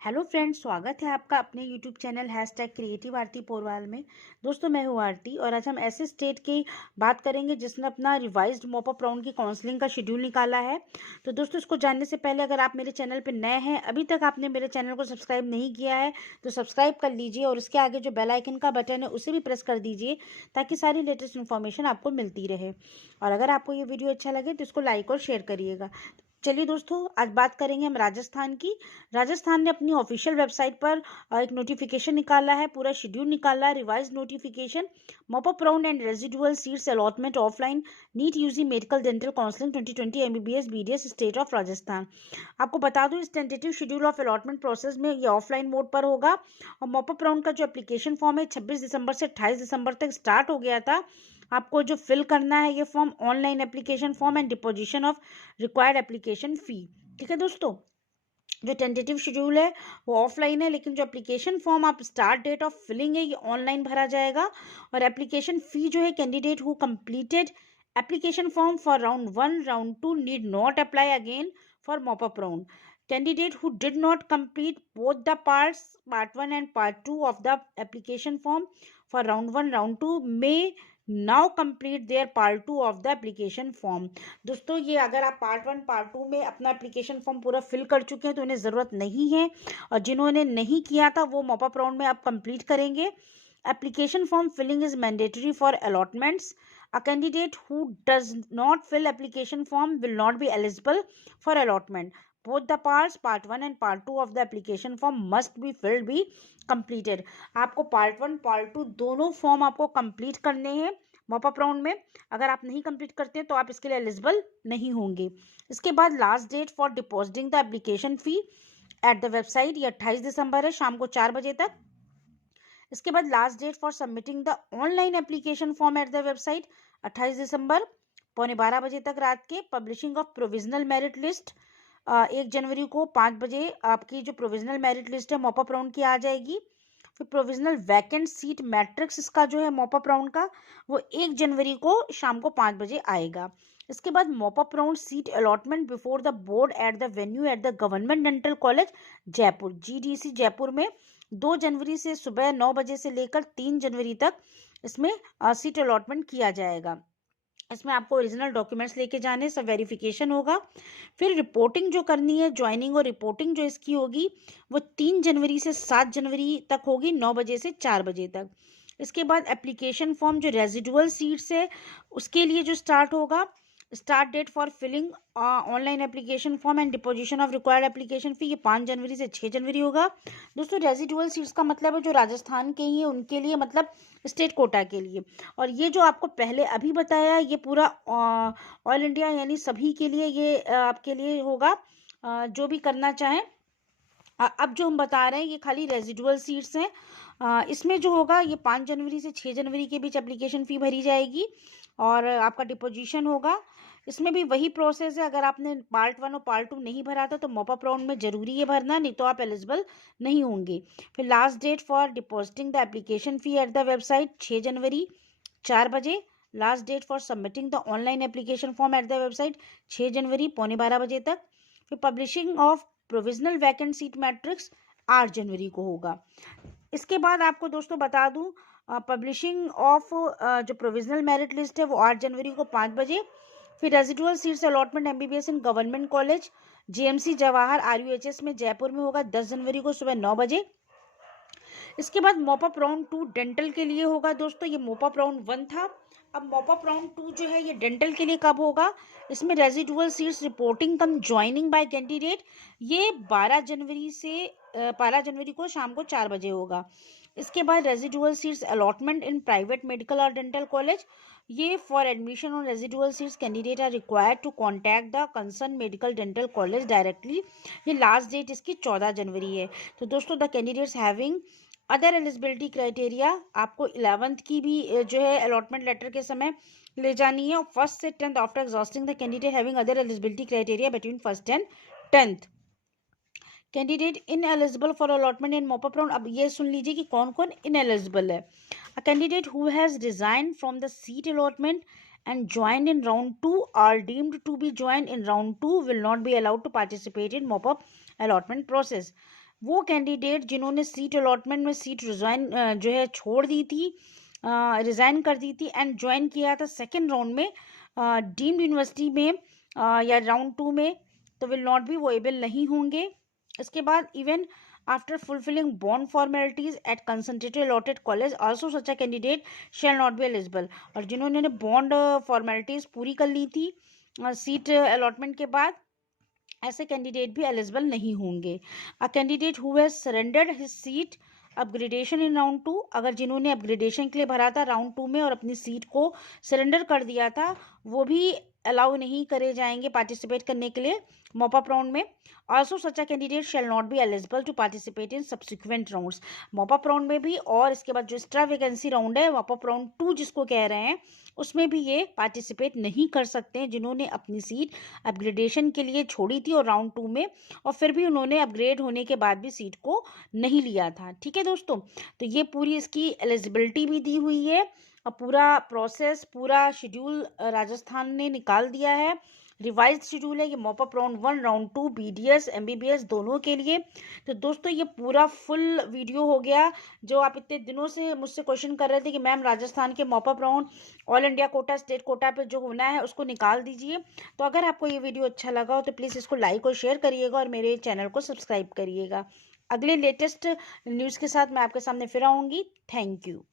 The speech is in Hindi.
हेलो फ्रेंड्स, स्वागत है आपका अपने यूट्यूब चैनल #क्रिएटिव आरती पोरवाल में। दोस्तों, मैं हूँ आरती और आज हम ऐसे स्टेट की बात करेंगे जिसने अपना रिवाइज्ड मॉप अप राउंड की काउंसलिंग का शेड्यूल निकाला है। तो दोस्तों, इसको जानने से पहले अगर आप मेरे चैनल पर नए हैं, अभी तक आपने मेरे चैनल को सब्सक्राइब नहीं किया है तो सब्सक्राइब कर लीजिए और उसके आगे जो बेल आइकन का बटन है उसे भी प्रेस कर दीजिए ताकि सारी लेटेस्ट इन्फॉर्मेशन आपको मिलती रहे। और अगर आपको ये वीडियो अच्छा लगे तो इसको लाइक और शेयर करिएगा। चलिए दोस्तों, आज बात करेंगे हम राजस्थान की। राजस्थान ने अपनी ऑफिशियल वेबसाइट पर एक नोटिफिकेशन निकाला है, पूरा शेड्यूल निकाला है। Revise notification mop up round and residual seats allotment offline NEET UG medical dental counselling 2020 MBBS BDS state of Rajasthan. आपको बता दूं, इस tentative schedule of allotment process में ये ऑफलाइन मोड पर होगा और मॉप अप राउंड का जो एप्लीकेशन फॉर्म है 26 दिसंबर से 28 दिसंबर तक स्टार्ट हो गया था। आपको जो फिल करना है ये form online application form and deposition of required application फी। ठीक है दोस्तों, जो टेंटेटिव शेड्यूल है वो ऑफलाइन है, लेकिन जो एप्लीकेशन फॉर्म आप स्टार्ट डेट ऑफ फिलिंग है ये ऑनलाइन भरा जाएगा। और एप्लीकेशन फी जो है, candidate who completed application form for round 1 round 2 need not apply again for mop up round. Candidate who did not complete both the parts, part 1 and part 2 of the application form for round 1 round 2 may now complete their part 2 of the application form। दोस्तों, ये अगर आप पार्ट 1 पार्ट 2 में अपना एप्लीकेशन फॉर्म पूरा फिल कर चुके हैं तो उन्हें ज़रूरत नहीं है, और जिन्होंने नहीं किया था वो मॉप अप राउंड में आप कंप्लीट करेंगे। Application form filling is mandatory for allotments. A candidate who does not fill application form will not be eligible for allotment. Both the parts, part 1 and part 2 of the application form must be filled, be completed। आपको part 1 part 2 दोनों फॉर्म आपको कंप्लीट करने हैं मॉप अप राउंड में। अगर आप नहीं कंप्लीट करते हैं तो आप इसके लिए एलिजिबल नहीं होंगे। इसके बाद last date for depositing the application fee at the website ये 28 दिसंबर है, शाम को 4 बजे तक। इसके बाद last date for submitting the online application form at the website 28 दिसंबर 11:15 तक रात के। Publishing of provisional merit list 1 जनवरी को 5 बजे आपकी जो प्रोविजनल मेरिट लिस्ट है मॉप अप राउंड की आ जाएगी। फिर प्रोविजनल वैकेंट सीट मैट्रिक्स इसका जो है मॉप अप राउंड का वो 1 जनवरी को शाम को 5 बजे आएगा। इसके बाद mop up round seat allotment before the board at the venue at the government dental college Jaipur GDC Jaipur में 2 जनवरी से सुबह 9 बजे से लेकर 3 जनवरी तक इसमें सीट अलॉटमेंट किया जाएगा। इसमें आपको ओरिजिनल डॉक्यूमेंट्स लेके जाने, सब वेरिफिकेशन होगा। फिर रिपोर्टिंग जो करनी है, ज्वाइनिंग और रिपोर्टिंग जो इसकी होगी वो 3 जनवरी से 7 जनवरी तक होगी, 9 बजे से 4 बजे तक। इसके बाद एप्लीकेशन फॉर्म जो रेजिडुअल सीट्स है उसके लिए जो स्टार्ट होगा, start date for filling online application form and deposition of required application fee ये 5 जनवरी से 6 जनवरी होगा। दोस्तों, रेजिडुअल सीट्स का मतलब है जो राजस्थान के ही है उनके लिए, मतलब स्टेट कोटा के लिए। और ये जो आपको पहले अभी बताया ये पूरा ऑल इंडिया यानी सभी के लिए ये आपके लिए होगा, जो भी करना चाहें। अब जो हम बता रहे हैं ये खाली रेजिडुअल सीट्स हैं। इसमें जो होगा ये 5 जनवरी से 6 जनवरी के बीच एप्लीकेशन फ़ी भरी जाएगी और आपका डिपोजिशन होगा। इसमें भी वही प्रोसेस है, अगर आपने पार्ट 1 और पार्ट 2 नहीं भरा था तो मॉप अप राउंड में ज़रूरी है भरना, नहीं तो आप एलिजिबल नहीं होंगे। फिर last date for depositing the application fee at the website 6 जनवरी 4 बजे। Last date for submitting the online application form at the website 6 जनवरी 11:15 तक। फिर publishing of provisional vacant seat matrix 8 जनवरी को होगा। इसके बाद आपको दोस्तों बता दूं, पब्लिशिंग ऑफ जो प्रोविजनल मेरिट लिस्ट है वो 8 जनवरी को 5 बजे। फिर residual seats allotment MBBS in government college JMC Jawahar RUHS में जयपुर में होगा 10 जनवरी को सुबह 9 बजे। इसके बाद मॉप अप राउंड 2 डेंटल के लिए होगा। दोस्तों, ये मॉप अप राउंड 1 था, अब मॉप अप राउंड 2 जो है ये डेंटल के लिए कब होगा। इसमें रेजिडुअल सीट्स रिपोर्टिंग कम ज्वाइनिंग बाय कैंडिडेट ये 12 जनवरी को शाम को 4 बजे होगा। इसके बाद residual seats allotment in private medical और डेंटल कॉलेज ये for admission on residual seats candidate are required to contact the concern medical dental college directly. ये लास्ट डेट इसकी 14 जनवरी है। तो दोस्तों, the candidates having other eligibility criteria आपको 11th की भी जो है अलॉटमेंट लेटर के समय ले जानी है, और 1st से 10th after exhausting the candidate having other eligibility criteria between 1st and 10th। Candidate in eligible for allotment in mop up round, अब ये सुन लीजिए कि कौन कौन इन एलिजिबल है। A candidate who has resign from the seat allotment and joined in round 2 are deemed to be joined in round 2 will not be allowed to participate in mop-up allotment process। वो कैंडिडेट जिन्होंने सीट अलॉटमेंट में सीट रिजाइन जो है छोड़ दी थी, रिजाइन कर दी थी एंड ज्वाइन किया था सेकेंड राउंड में डीम्ड यूनिवर्सिटी में या राउंड 2 में, तो विल नॉट बी वोएबल नहीं होंगे। इसके बाद even after fulfilling bond formalities at concentrated allotted college also such a candidate shall not be eligible। और जिन्होंने बॉन्ड फॉर्मेलिटीज पूरी कर ली थी सीट अलॉटमेंट के बाद, ऐसे कैंडिडेट भी एलिजिबल नहीं होंगे। A candidate who has surrendered his seat upgradation in round 2, अगर जिन्होंने अपग्रेडेशन के लिए भरा था राउंड 2 में और अपनी सीट को सरेंडर कर दिया था, वो भी अलाउ नहीं करे जाएंगे पार्टिसिपेट करने के लिए मॉपअप राउंड में। Also such a candidate shall not be eligible to participate in subsequent rounds, mop up round में भी और इसके बाद जो एक्स्ट्रा वैकेंसी राउंड है मॉपअप राउंड 2 जिसको कह रहे हैं, उसमें भी ये पार्टिसिपेट नहीं कर सकते हैं जिन्होंने अपनी सीट अपग्रेडेशन के लिए छोड़ी थी और राउंड 2 में, और फिर भी उन्होंने अपग्रेड होने के बाद भी सीट को नहीं लिया था। ठीक है दोस्तों, तो ये पूरी इसकी एलिजिबिलिटी भी दी हुई है और पूरा प्रोसेस, पूरा शेड्यूल राजस्थान ने निकाल दिया है। रिवाइज शेड्यूल है ये mop up round 1, round 2, BDS MBBS दोनों के लिए। तो दोस्तों ये पूरा फुल वीडियो हो गया जो आप इतने दिनों से मुझसे क्वेश्चन कर रहे थे कि मैम राजस्थान के mop up round all India quota, state quota पे जो होना है उसको निकाल दीजिए। तो अगर आपको ये वीडियो अच्छा लगा हो तो प्लीज़ इसको लाइक और शेयर करिएगा और मेरे चैनल को सब्सक्राइब करिएगा। अगले लेटेस्ट न्यूज़ के साथ मैं आपके सामने फिर आऊँगी। Thank you.